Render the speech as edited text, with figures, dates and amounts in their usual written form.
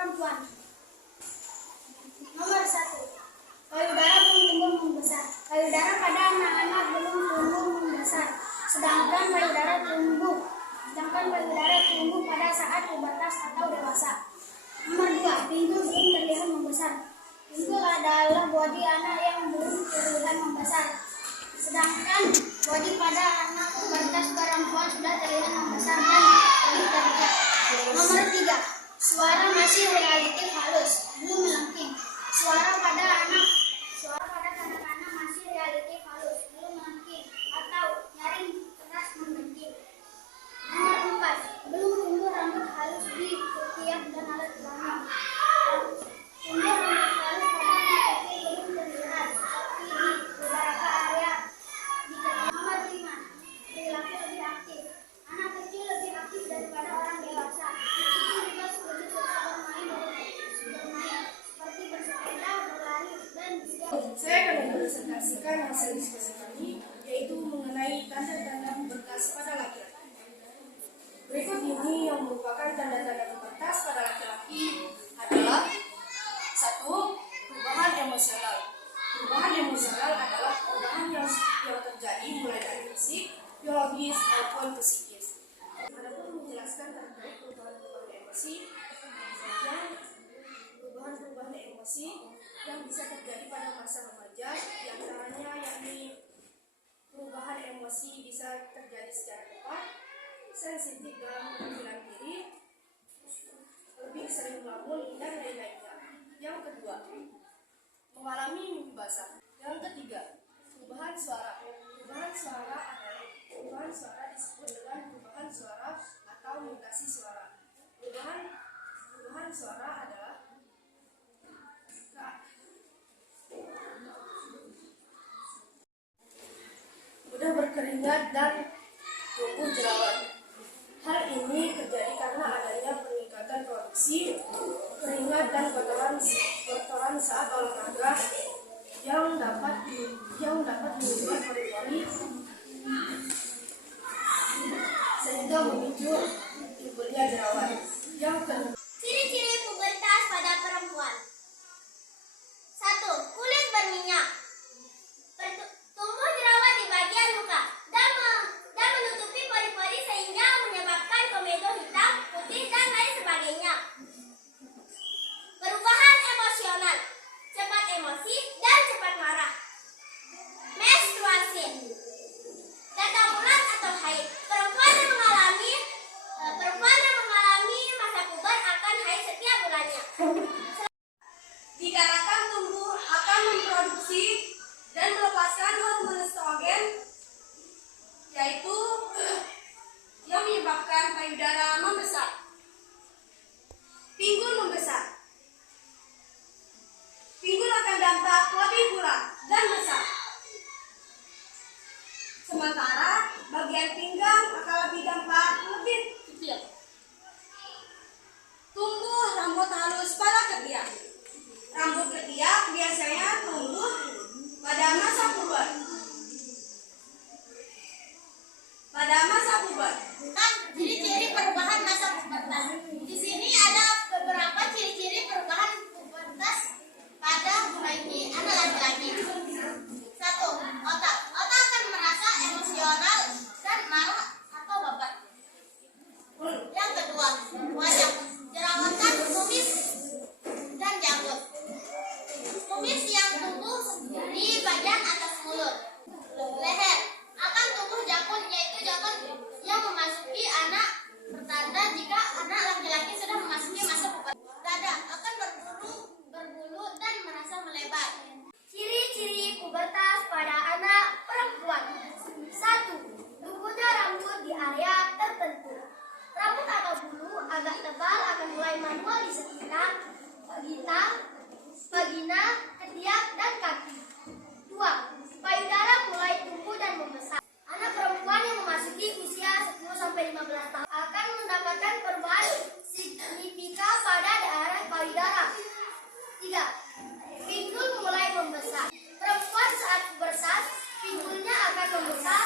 perempuan. Nomor 1. Payudara belum tumbuh membesar. Payudara pada anak-anak belum tumbuh membesar, sedangkan payudara tumbuh pada saat pubertas atau dewasa. Nomor 2. Pinggul belum terlihat membesar. Pinggul adalah bodi anak yang belum terlihat membesar, sedangkan bodi pada anak pubertas perempuan sudah terlihat membesar dan lebih terlihat. Nomor 3. Suara masih relatif halus, belum melengking. Suara pada kanak-kanak masih relatif halus, belum melengking atau nyaring keras membentuk. Nomor 4. Belum tumbuh rambut halus di ketiak dan alat kelamin. Tumbuh rambut halus pada anak kecil belum terlihat, seperti di beberapa area di ketiak. Nomor 5. Perilaku lebih aktif. Anak kecil lebih aktif daripada orang dewasa. Itu juga lebih suka bermain seperti bersepeda, berlari, dan berjalan. Saya akan mempresentasikan hasil diskusi kami, yaitu mengenai tanda-tanda pubertas pada laki-laki. Berikut ini yang merupakan tanda-tanda pubertas pada laki-laki adalah: 1. Perubahan emosional. Perubahan emosional adalah perubahan yang terjadi mulai dari fisik, biologis, maupun psikis. Adapun menjelaskan terkait perubahan-perubahan emosi, perubahan-perubahan emosi yang bisa terjadi pada masa remaja, diantaranya yakni perubahan emosi bisa terjadi secara cepat, sensitif dalam penampilan diri, lebih sering melamun, dan lain-lainnya. Yang kedua, mengalami mimpi basah. Yang ketiga, perubahan suara. Perubahan suara disebut dengan perubahan suara atau mutasi suara. Perubahan suara adalah mudah berkeringat dan tumbuh jerawat. Hal ini terjadi karena adanya peningkatan produksi keringat dan kotoran saat olahraga yang dapat membuat pori-pori sehingga memicu timbulnya jerawat. Yang kedua, Ciri-ciri pubertas pada perempuan. 1. Kulit berminyak. Tumbuh jerawat di bagian muka dan menutupi pori-pori sehingga menyebabkan komedo hitam, putih, dan lain sebagainya. Perubahan emosional. Cepat emosi dan cepat marah. Menstruasi. Datang bulan atau haid. Perempuan yang mengalami masa puber akan haid setiap bulannya. dikarenakan tubuh akan memproduksi dan melepaskan hormon estrogen, yaitu yang menyebabkan payudara membesar. Pinggul membesar. Pinggul akan dampak lebih bulat dan besar. Sementara bagian pinggang akan lebih dampak lebih kecil. Tumbuh rambut halus pada ketiak. Rambut ketiak biasanya tumbuh pada masa puber. Ciri-ciri perubahan masa pubertas. Di sini ada beberapa ciri-ciri perubahan pubertas pada bayi anak laki-laki. 1. Otak. Otak akan merasa emosional dan marah atau baper. Yang kedua, wajah. Jerawatan, kumis, dan janggut. Kumis yang tumbuh di bagian atas mulut. Leher akan tumbuh janggut, yaitu janggut yang memasuki anak, pertanda jika anak laki-laki sudah memasuki masa pubertas. Dada akan berbulu dan merasa melebar. Ciri-ciri pubertas pada anak perempuan. 1. Tumbuhnya rambut di area tertentu. Rambut atau bulu agak tebal akan mulai manual di sekitar vagina, ketiak, dan kaki. 2. Payudara mulai tumbuh dan membesar. Anak perempuan yang memasuki usia 10-15 tahun akan mendapatkan perubahan signifikan pada daerah payudara. 3. Pinggul mulai membesar. Perempuan saat pubertas, pinggulnya akan membesar